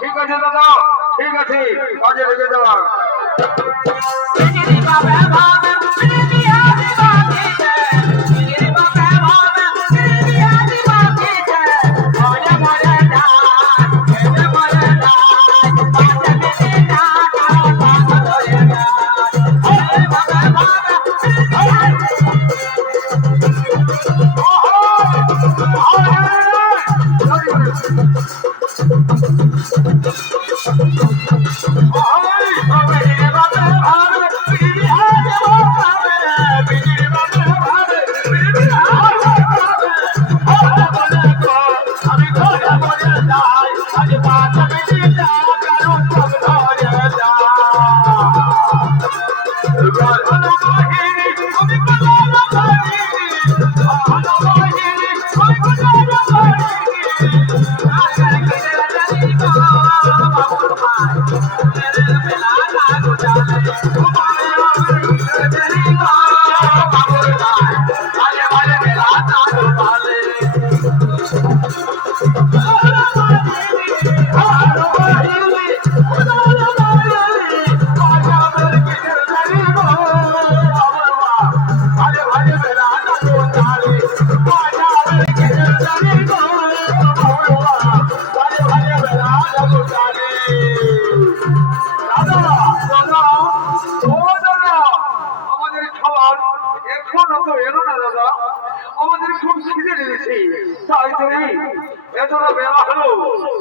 ঠিক আছে দাদা, ঠিক আছে, কাজে লেগে যাওয়া। আমাদের খুব খিদে লেগেছে, তাই তো এতটা বেলা হলো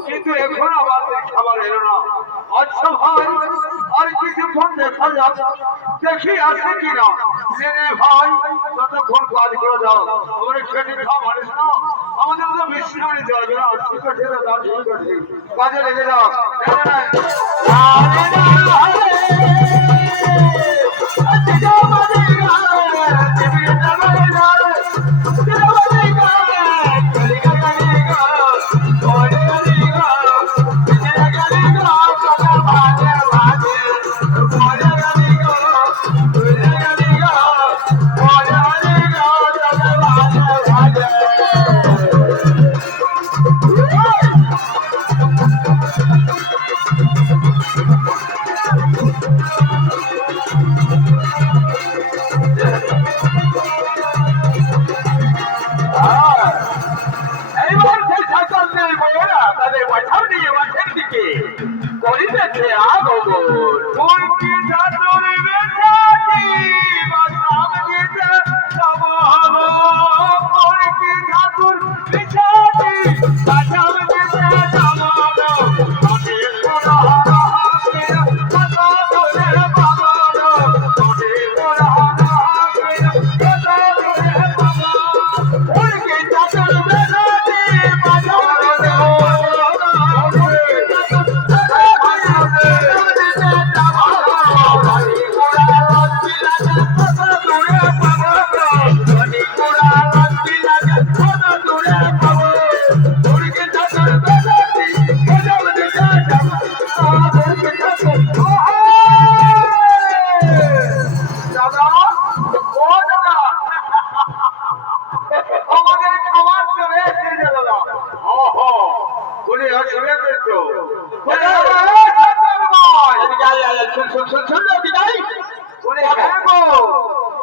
কিন্তু এখন আবার খাবার এলো না। আচ্ছা ভাই, আর কিছুক্ষণ দেখা যাক, দেখি আসে কিনা। ভাই ততক্ষণ কাজ করে যাও, আমাদের খেটে খাওয়া মানুষ না, আমাদের তো বিশ্রামে চলবে না। ঠিক আছে দাদা, ঠিক আছে, কাজে লেগে যাও।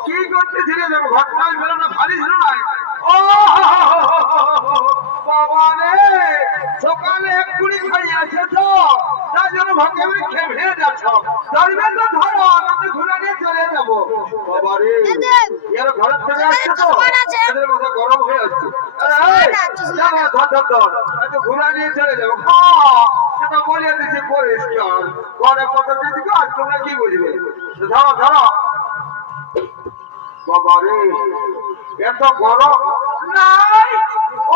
কি করতেছিলে ঘটনায় বেরোনো খালি ছিল নাই? বাবা রে, সকালে এক কুড়ি খাইয়াছে তো, তার জন্য ভাগ্যে খেয়ে যাচ্ছ। ধরবেন না ধরো, আমাকে ঘুরে নিয়ে চলে যাবো। বাবা রে, এর ঘরের থেকে আসছে তো, এদের মাথা গরম হয়ে আসছে। ঘুরে নিয়ে চলে যাবো। সেটা বলে দিচ্ছি পরিষ্কার, ঘরে কত দিকে আর তোমরা কি বুঝবে? ধরো ধরো। বাবা রে, এত গরম নাই,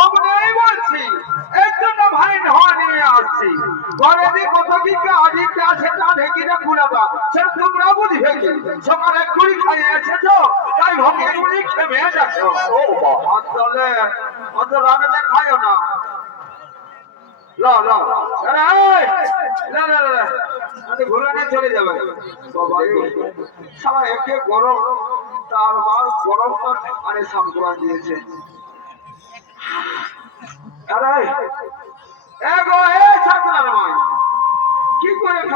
অমনেই বলছি, এর জন্য ভাই ধোয়া নিয়ে আসছি। ঘরে যে কত দিকে আদিকে আছে তা ঢেকিটা খুলাবা, সে তোমরা বুঝবে কি? সকালে কুড়ি খাইয়ে এসেছো, তাই ভাগে কুড়ি খেয়ে যাচ্ছ। তাহলে অত রাগে খাইও না। ঘুরে নিয়ে চলে যাবে। সবাই একে গরম, তার মার গরমটা আরে সামকুড়া দিয়েছে।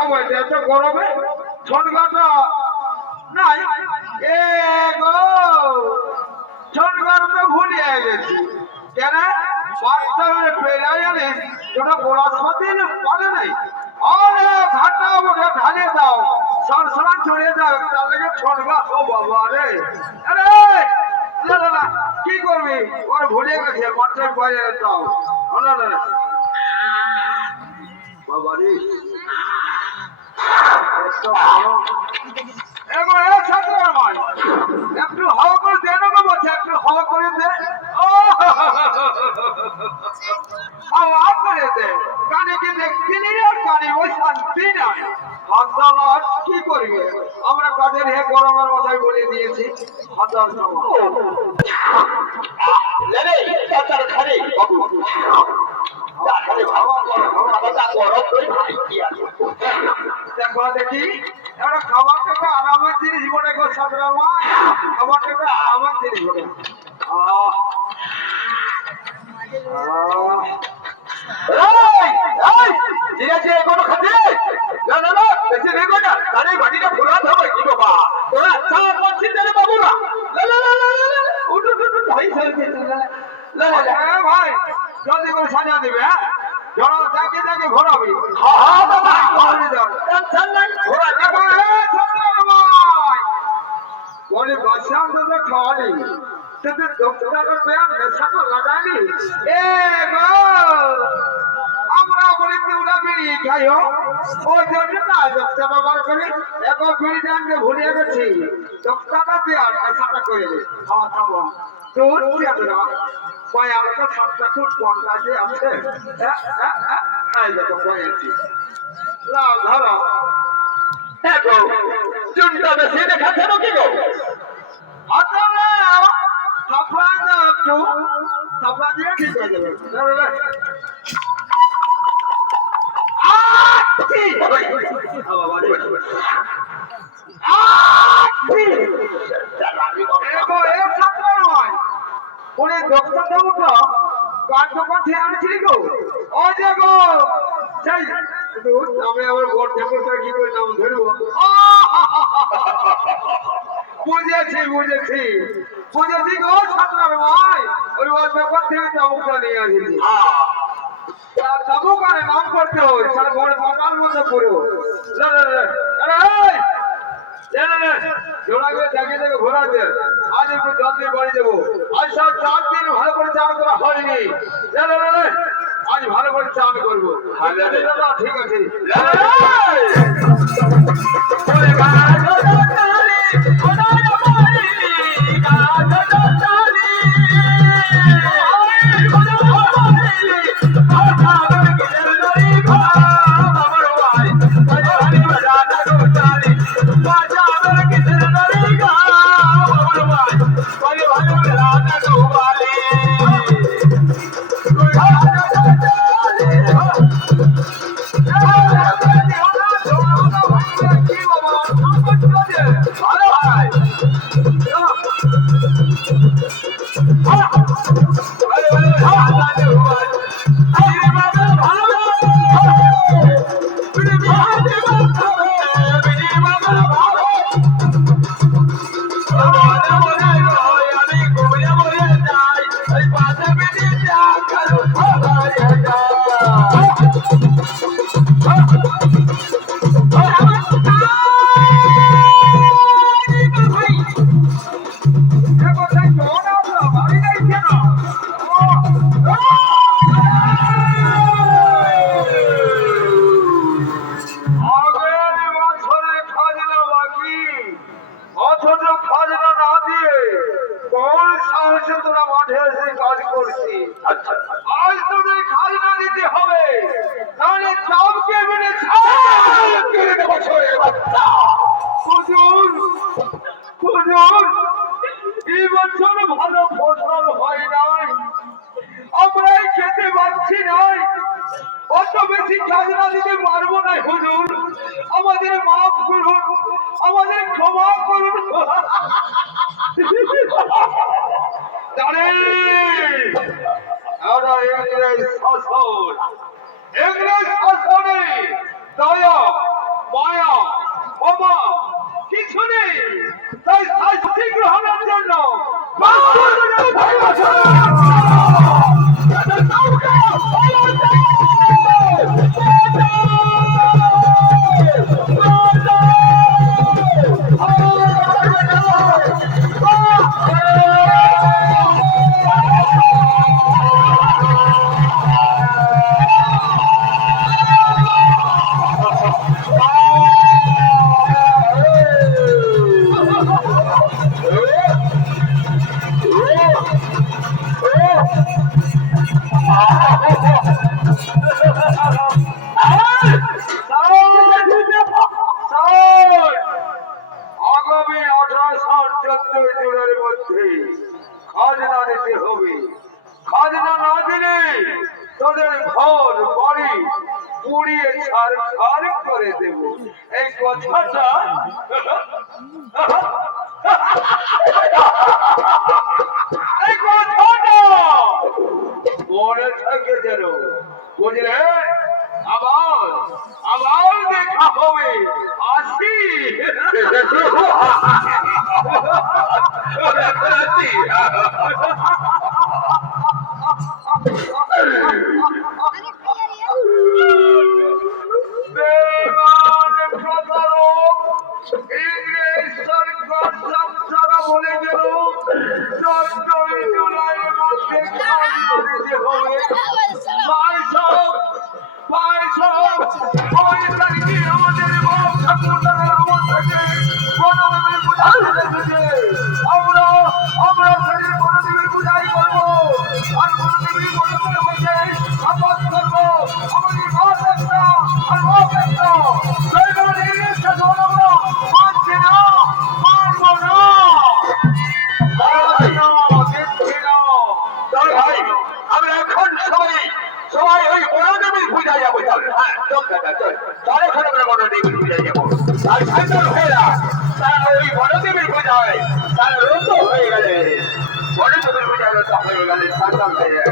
সময়টা এত গরমে ছোটগাটা নাই এ গো ছোটগাটা ভুলিয়ে গেছি কেন বাচ্চাদের পেরাই আনে তোরা বরাসমাতি পারে নাই আরে ঘাটা ওটা ঢালিয়ে দাও সরসরা চড়িয়ে দাও তার থেকে ছোটগা ও বাবা রে আরে না না না কি করবি ওর ভুলিয়ে গেছে বাচ্চার বাইরে দাও না না বাবা রে এগো এ ছাত্র ভাই একটু হাওয়া করে দে না বলছে একটু হাওয়া করে দে ও হাওয়া করে দে কানে কি দেখছিলি আর কানে ওই শান্তি নাই হাজার কি করবে আমরা কাদের হে গরমের মাথায় বলে দিয়েছি হাজার লেরে চাচার খালি বাবু দেখো দেখি এবার খাবারটা আরামের জিনিস বলে গো সাদরা মা খাবারটা আরামের জিনিস বলে ঠিক আছে এগুলো খাতে না না না বেশি রেগো না আরে বাড়িটা ভোলা হবে কি বাবা তোরা আচ্ছা করছিস রে বাবুরা উঠু উঠু ভাই সাইতে ভাই জলদি করে সাজা দিবে হ্যাঁ জড়া যাকে যাকে ঘোরাবি হ্যাঁ বাবা টেনশন নাই ঘোরা দেখো হে সন্তান ভাই বলে বাদশা আমাদের খাওয়ালি তোদের ডক্টরের পেয়ার নেশাটা লাগালি এ গো আমরা বলি তুলা বিড়ি খাইও ওই জন্য না ডক্টর ব্যবহার করি এখন বিড়ি ডাঙ্গে ভুলিয়ে গেছি ডক্টরটা পেয়ার নেশাটা করে দে খাওয়া খাওয়া তোর চেয়ারা পয়ারটা 7টা ফুট পঞ্চাশে আছে খাই দেখো পয়াছি লাল ধরো দেখো চুনটা বেশি দেখাচ্ছে না কি গো আসলে সাফরা না একটু সাফরা দিয়ে ঠিক হয়ে যাবে ওরে ডক্টর বাবুটা কার দোকান থেকে আনছিলি গো ওই যে গো সেই আমি আবার ভোট ঠাকুরটা কি করে নাম ধরবো বুঝেছি বুঝেছি বুঝেছি গো ছাত্রার ভাই ওই দোকান থেকে চাবুকটা নিয়ে আসিছি চাবুক আরে নাম করতে হয় সারা বড় বাগান মতো পুরো জোড়াগুলো জাগিয়ে দেখে ঘোরাতে আজ একটু জলদি বাড়ি দেবো আজ সব 4 দিন ভালো করে চান করা হয়নি আজ ভালো করে চান করবো ঠিক আছে ভালো ফসল হয় নাই আমরাই খেতে পাচ্ছি নাই অত বেশি খাজনা দিতে পারবো না হুজুর আমাদের মাফ করুন আমাদের ক্ষমা করুন ইংরেজ শাসনে দয়া আগামী 1814 জুনের মধ্যে খাজনা দিতে হবে। খাজনা না দিলে তোদের ঘর বাড়ি পুড়িয়ে ছাড়খাড় করে দেব। এই কথাটা এই কথাটা মনে থাকে যেন, বুঝলে? আবার আবার দেখা হবে, আসি। বেমান প্রতারক ইংরেজ সরকার সারা বলে গেল 14 জুলাইয়ের মধ্যে খাজনা দিতে হবে। ওই তারিখে আমাদের বাপ ঠাকুরদাদের আমল থেকে গণদেবের পূজা চলেছে। আমরা সেদিন গণদেবের পূজাই করবো, আর গণদেবী গণদেবের হয়ে শপথ করবো। আমাদের বাপ একটা আর বাপ একটা, সেইভাবে ইংরেজ শাসন আমরা মানছি না, মানবো না। ভাই আমরা এখন সবাই ওই বড়দেবীর পূজা যাবো। চল, হ্যাঁ চল দাদা, চল চল, এখন আমরা বড়দেবীর পূজা যাবো। আর সাইকেল ভাইরা তারা ওই বড়দেবীর পূজায় তারা রত হয়ে গেলে, বড়দেবীর পূজা রত হয়ে গেলে সাইকেল ভাইরা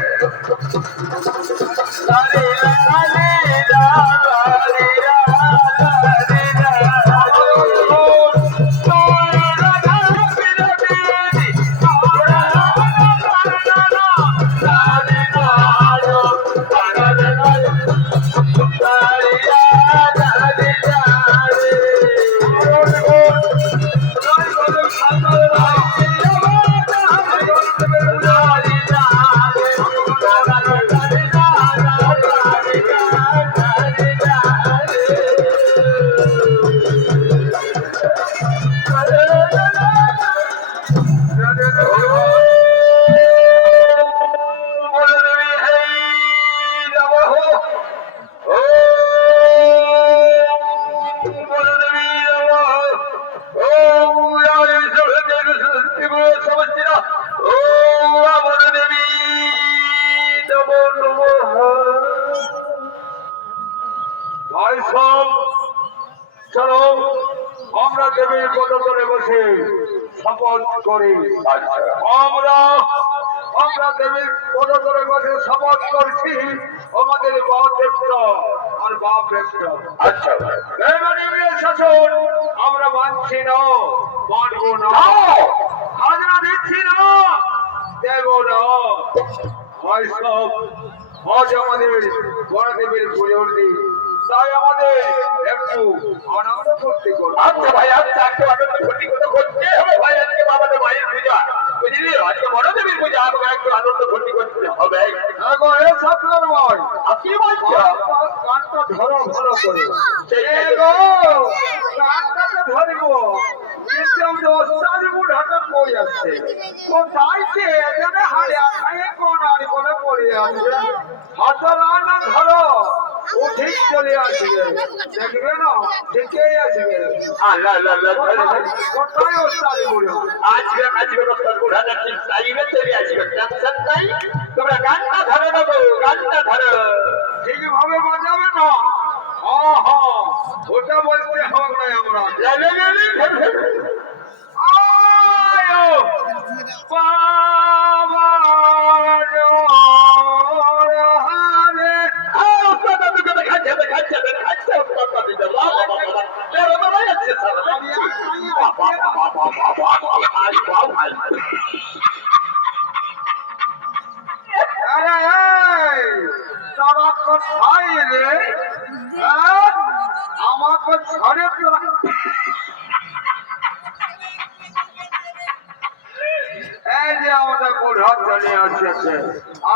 ভাই সব চলো আমরা দেবীর পদতলে বসে শপথ করি। আমরা দেবীর পদতলে বসে শপথ করছি, আমাদের বাপ একটা আর বাপ একটা। আচ্ছা ইংরেজ শাসন আমরা মানছি না, মানবো না। খাজনা দিচ্ছি না, দেব না। ভাই সব আজ আমাদের গণদেবীর পুজোর দিন, তাই আমাদের একটু আনন্দ করতে করবো। আচ্ছা ভাই, আচ্ছা একটু আনন্দ ভর্তি করতে করতে হবে ভাই। আজকে আমাদের মায়ের পূজা, বুঝলি? আজকে বড়দেবীর পূজা, আমাকে একটু আনন্দ ভর্তি করতে হবে। সাতলার ভাই আপনি বলছো গানটা ধরো ভালো করে। গানটাকে ধরবো কিন্তু আমি ওস্তাদ বুড়াটার বই আসছে কোথায় সে এখানে হারিয়া খাইয়ে কোন আড়ি বলে পড়ে আছে। হাতলা না ধরো, ও ঠিক চলে আসবে, দেখবে না ঠিকই আসবে। কোথায় ওস্তাদ বুড়া? আজকে ওস্তাদ বুড়াটা ঠিক টাইমে চলে আসবে, টেনশন নাই। তোমরা গানটা ধরে নেবো, গানটা ধরো। ঠিকভাবে বাজাবে না? ওটা বলতে হবে না। আমরা আয়ো বাবা তারা কোথায় রে? আমাকে ছড়ে এই যে আমাদের বুড়া চলে আসছে,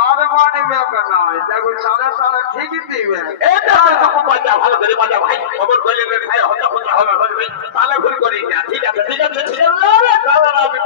আর মানবে নয়। দেখো তারা তারা ঠিকই দিবে। ভালো করে মজা ভাই, খবর করলে ভাই হত্যা হতে হবে, তাহলে ভুল করি না। ঠিক আছে ঠিক আছে ঠিক আছে, আমি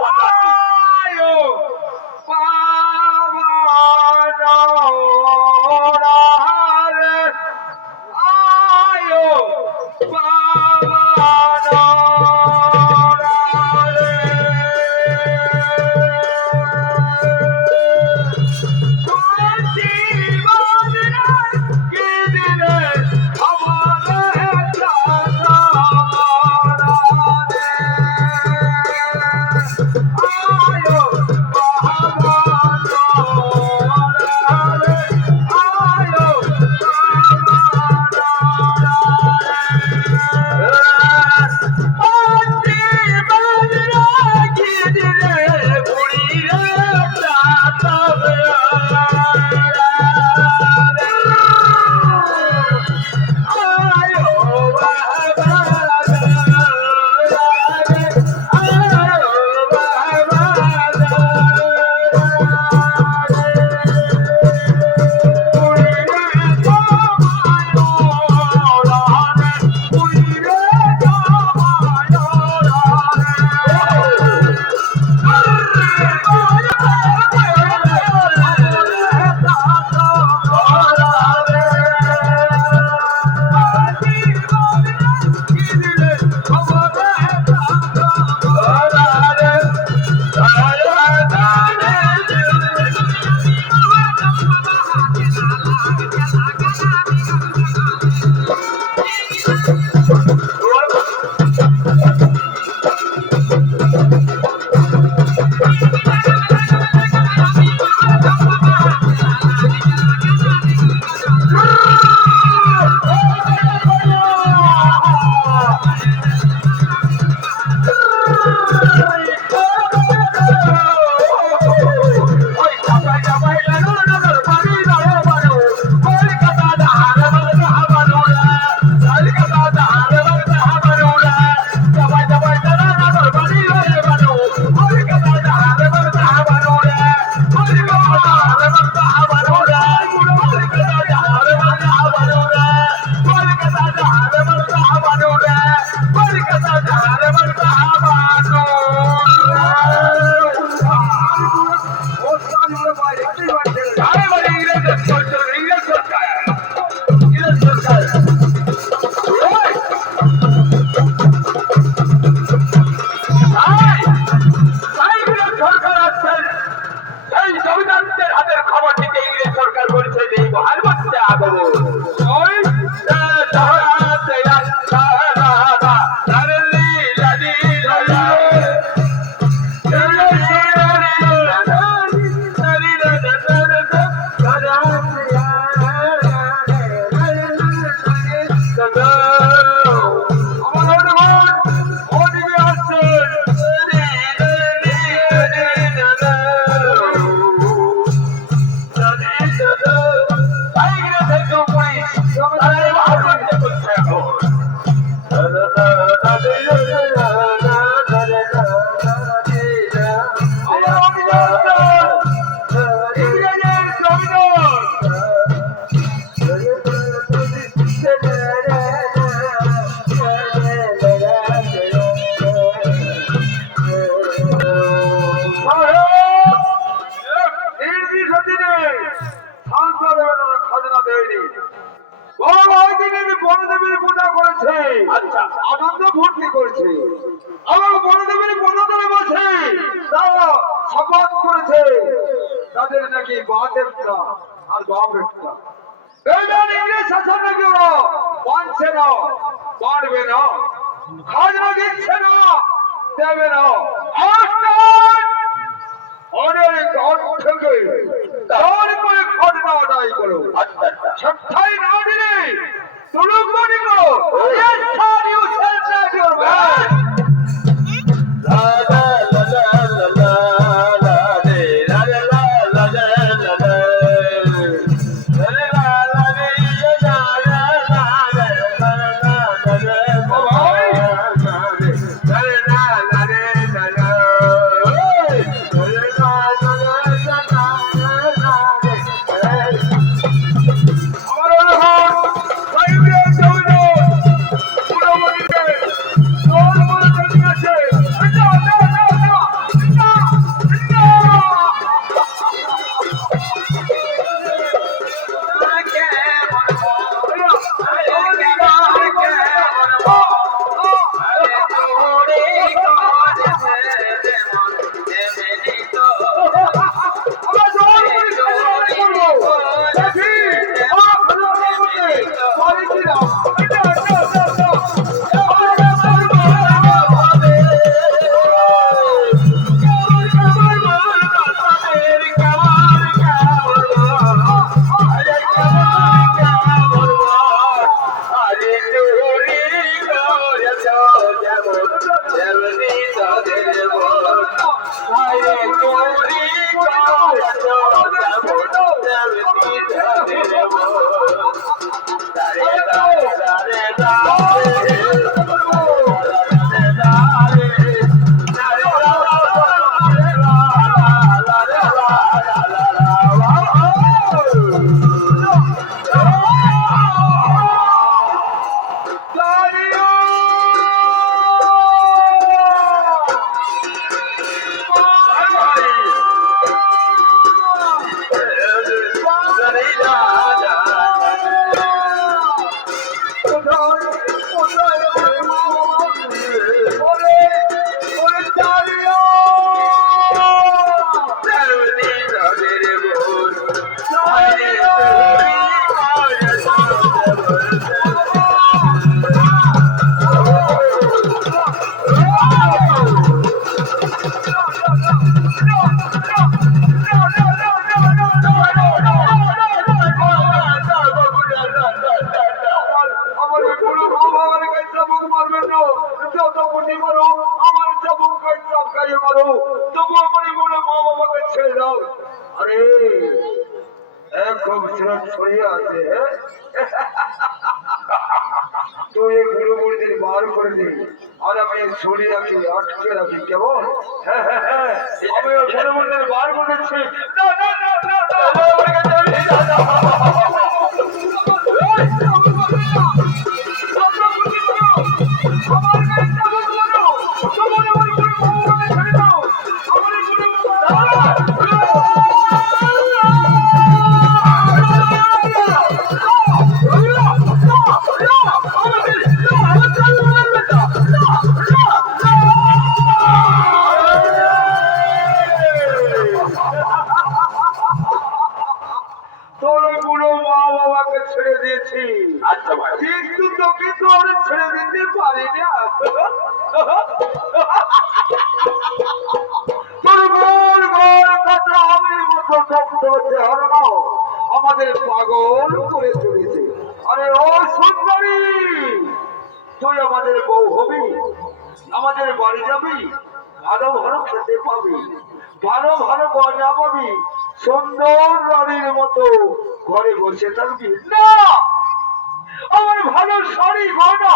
আচ্ছা আনন্দ ভর্তি করেছে আমার বড়দেবের বনদলে বসে তারা শপথ করেছে তাদের নাকি বাপ একটা আর বাপ একটা এইবার ইংরেজ শাসন নাকি ওরা মানছে না পারবে না খাজনা দিচ্ছে না দেবে না অনেক থেকে তারপরে খাজনা আদায় করো আচ্ছা আচ্ছা সপ্তাহে না দিলে তুলুক মনে করো yes sir you shall take your man লা লা লা লা লা লা রে লা লা লা লা লা লা রে লা লা রে লা লা লা লা লা লা রে বাবাই রে লা লা রে লা লা রে লা লা লা লা আমার হল সাইবের জমিদার পুরো মন্দিরে কোথায় কোথায় আমার মা বাবা? ওরে ওরে চালিয়া আমার এই বুড়ো মা বাবার কাছে চাবুক মারবেন না। যত কোটি মারো আমার চাবুক চাপকাইয়ে মারো, তবু আমার এই বুড়ো মা বাবাকে ছেড়ে দাও। আরে খুব স্রোত ছড়িয়ে আছে। তুই এই বুড়ো বুড়িদের বার করে দে, আর আমি ছড়িয়ে রাখি, আটকে রাখি। কেমন? হ্যাঁ হ্যাঁ হ্যাঁ, আমি ওই বুড়ো বুড়িদের বার করেছি। না না না না না, আমার কাছে আমি দাদা। তোর বুড়ো মা বাবাকে ছেড়ে দিয়েছি, আচ্ছা ভাই, কিন্তু তোকে তো আর ছেড়ে দিতে পারি না। তোর গোল গোল কথা আমি মতো শব্দ চেহারা আমাদের পাগল করে চলেছে। আরে ও সুন্দরী, তুই আমাদের বউ হবি, আমাদের বাড়ি যাবি, ভালো ভালো খেতে পাবি, ভালো ভালো গয়না পাবি, সুন্দর রানীর মতো ঘরে বসে থাকবি। না, আমার ভালো শাড়ি গয়না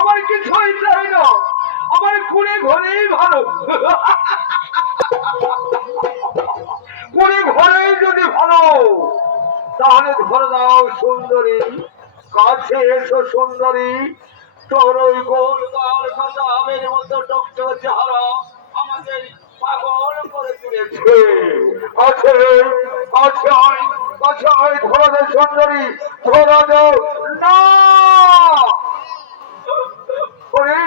আমার কিছুই চাই না, আমার কুড়ে ঘরেই ভালো। কুড়ে ঘরেই যদি ভালো, তাহলে ধরে দাও সুন্দরী, কাছে এসো সুন্দরী। তোর ওই গোল গাল কথা আমের মতো টকটকে চেহারা আমাদের পাগল করে তুলেছে। আছে আছে আছে, ধরে দে সুন্দরী, ধরে দাও। না, ওরে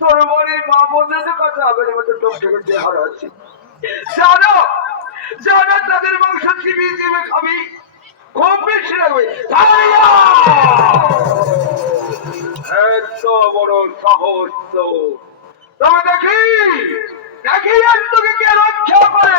তোর বাড়ির মা বোনদের কাছে আমের মতো টকটকে চেহারা আছে। জানো জানো, তাদের মাংস চিবিয়ে চিবিয়ে খাবি, খুব বেশি লাগবে। এত বড় সাহস তো, তবে দেখি দেখি আর তোকে কে রক্ষা করে।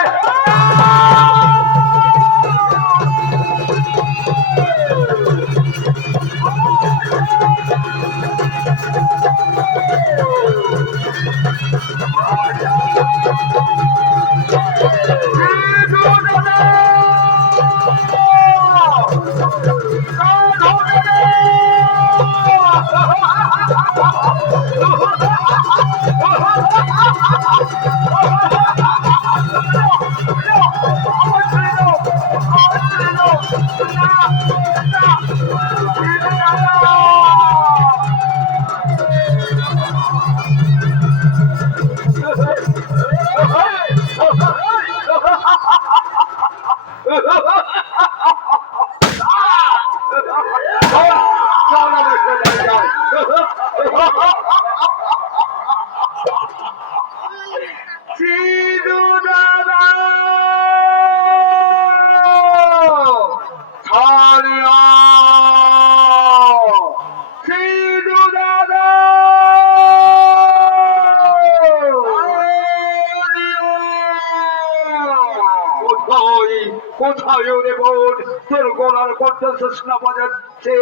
কোথায় ওরে বোন, তোর গলার কণ্ঠস্বর বাজাচ্ছে,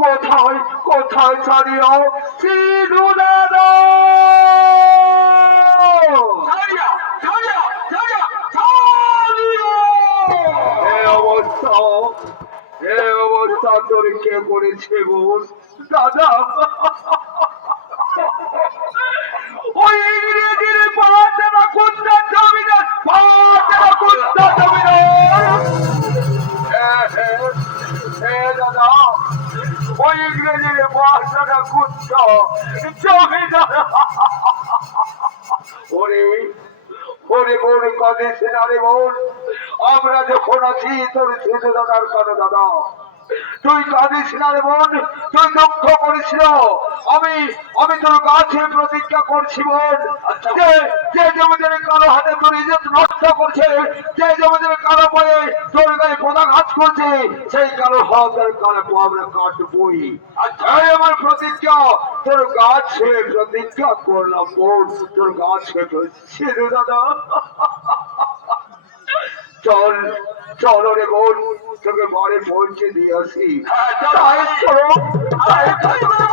কোথায় কোথায় ছাড়িও সিধু দাদা। এ অবস্থা তোর কে করেছে বোন? দাদা, ওই ইংরেজির পাঁচটা কুত্তা জমিদার, পাঁচটা কুত্তা জমিদার। দাদা, ওই ইংরেজির পাঁচটা কুত্তা জমিদার। ওরে ওরে বোন, কাঁদিস না রে বোন, আমরা যখন আছি তোর শুধু দাদার কারো দাদা, তুই কাঁদিস না রে বোন, তুই দুঃখ করিস না। আমি আমি তোর কাছে প্রতিজ্ঞা করছি বোন, যে যে জমিদারের কালো হাতে তোর ইজ্জত নষ্ট করছে, যে জমিদারের কালো পায়ে তোর গায়ে পদাঘাত করছে, সেই কালো হাতের কালো পা আমরা কাটবই। এই আমার প্রতিজ্ঞা, তোর গাছে প্রতিজ্ঞা করলাম বোন, তোর গাছে ছেড়ে দাদা। চল চলো রে বোন, তোকে বাড়ি পৌঁছে দিয়ে আসি। তাই চলো, তাই চলো।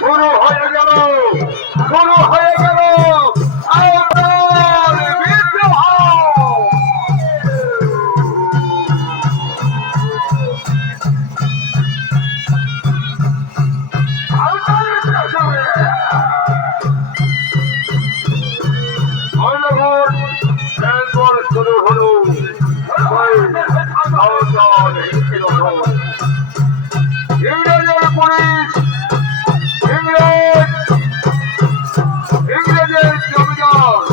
শুরু হয়ে গেল, শুরু হয়ে গেল আওতার বিদ্রোহ। শুরু হলো ইংরেজের পুলিশ, ইংরেজের জমিদার।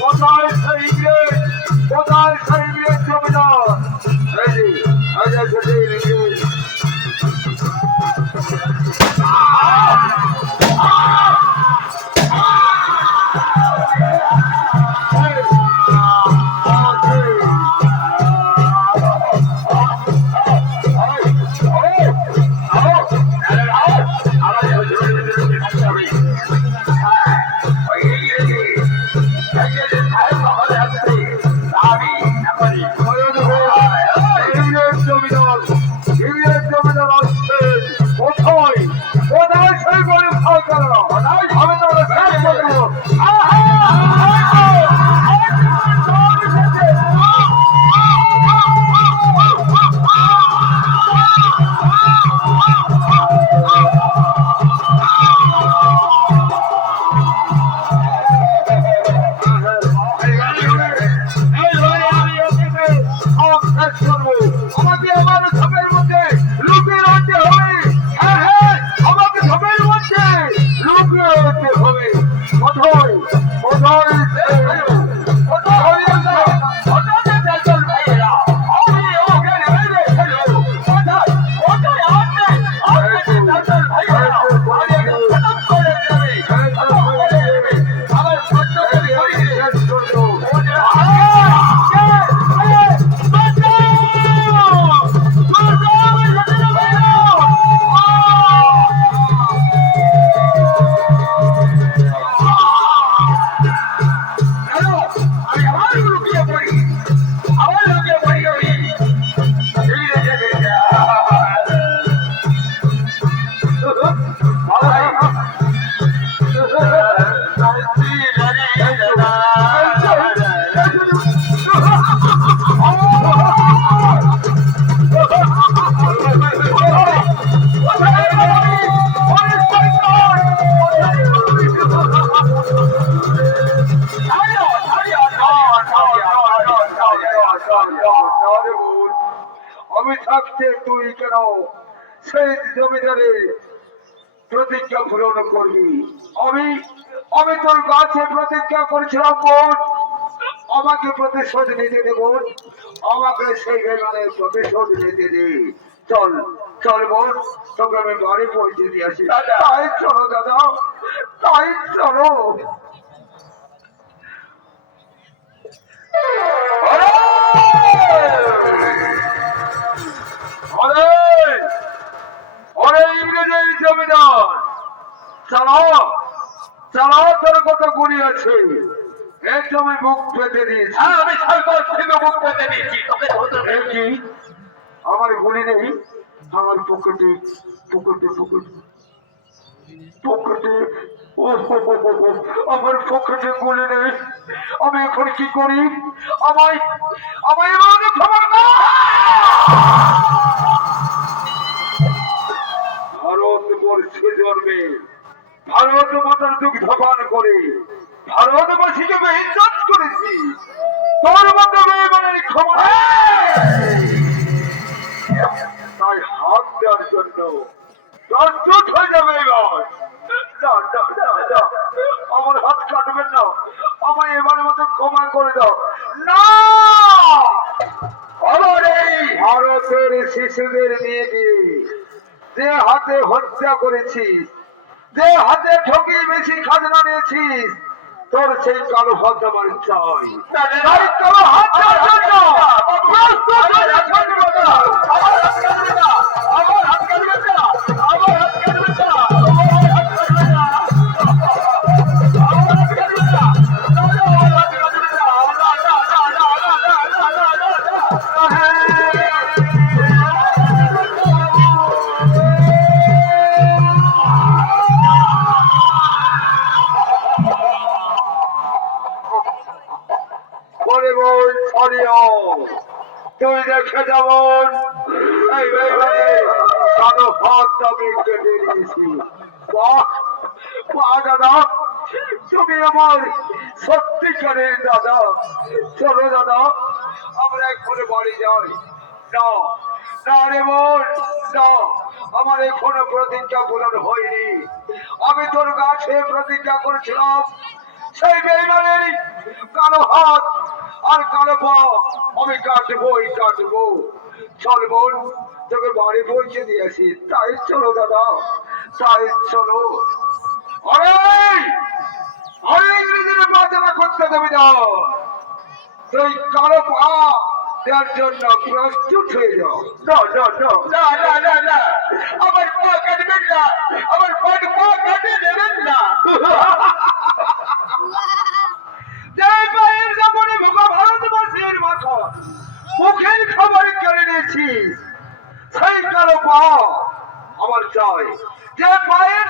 কোথায় সেই ইংরেজ, কোথায় সেই ইংরেজ জমিদার? ইংরেজ জমিদার আসছে। কোথায় কোথায় সেই গরিব সরকাররা? আমি তো শেষ করে দেবো। আমাকে আমার সবের মধ্যে লুকিয়ে রাখতে হবে। হ্যাঁ হ্যাঁ, আমাকে সবের মধ্যে লুকিয়ে রাখতে হবে। কোথায় কোথায় আমি থাকতে তুই কেন সেই জমিদারের প্রতিজ্ঞা পূরণ করবি? আমি আমি তোর কাছে প্রতিজ্ঞা করেছিলাম বোন, আমাকে প্রতিশোধ নিতে দে বোন, আমাকে সেই জায়গায় প্রতিশোধ নিতে দে। চল চল বোন, তোকে আমি বাড়ি পৌঁছে দিয়ে আসি। তাই চলো দাদা, তাই চলো। ইংরেজের জমিদার, চালাও চালাও করেছে একটু আমি মুখ পেতে দিয়েছি। হ্যাঁ আমি সরকার থেকে মুখ পেতে দিয়েছি তোকে ধরতে এ কি আমার গুলি নেই আমার পকেটে পকেটে পকেটে পকেটে ও হো হো হো হো, আমার পকেটে গুলি নেই আমি এখন কি করি আমায় আমায় এভাবে খবর দাও। ভারতবর্ষে জন্মে ভারত মাতার দুগ্ধ পান করে ভারতবাসীকে বেইজ্জত করেছি তোর মতো বেঈমানের ক্ষমতা তাই হাত দেওয়ার জন্য প্রস্তুত হয়ে যাবে এবার না, না, না, না, আমার হাত কাটবেন না আমায় এবারের মতো ক্ষমা করে দাও না আমার এই ভারতের শিশুদের নিয়ে দিয়ে যে হাতে হত্যা করেছিস যে হাতে ঠকিয়ে বেশি খাজনা নিয়েছিস তোর সেই কালো হাত আমার চাই তাই কালো হাত দেওয়ার জন্য প্রস্তুত হয়ে যা সৈন্যরা। আমার হাত কাটবে না আমার হাত কাটবে না আমার হাত কাটবে না আমার হাত কাটবে না আমার হাত কাটবে না আমার হাত কাটবে না ওরে বোন সরিও তুই দেখে যেমন এইভাবে কালো হাত আমি কেটে দিয়েছি বাহ বাহ দাদা তুমি আমার সত্যিকারের দাদা চলো দাদা আমরা এখনো বাড়ি যাই না না রে বোন না আমার এখনো প্রতিজ্ঞা পূরণ হয়নি আমি তোর কাছে প্রতিজ্ঞা করেছিলাম সেই বেঈমানের কালো হাত আর কালো পা আমি কাটবই কাটবো চল বোন তোকে বাড়ি পৌঁছে দিয়েছি তাই চলো দাদা তাই চলো আরে আরে ইংরেজির বাজারা করতে দেবে না তুই কালো পা দেওয়ার জন্য প্রস্তুত হয়ে যাও না না না না না না না আমার পা কাটবেন না আমার পা কাটে দেবেন না যে পায়ের জামনে ভোগা ভারতবাসীর মাথা মুখের খবর কেড়ে নিয়েছি সেই কালো পা আমার চাই যে পায়ের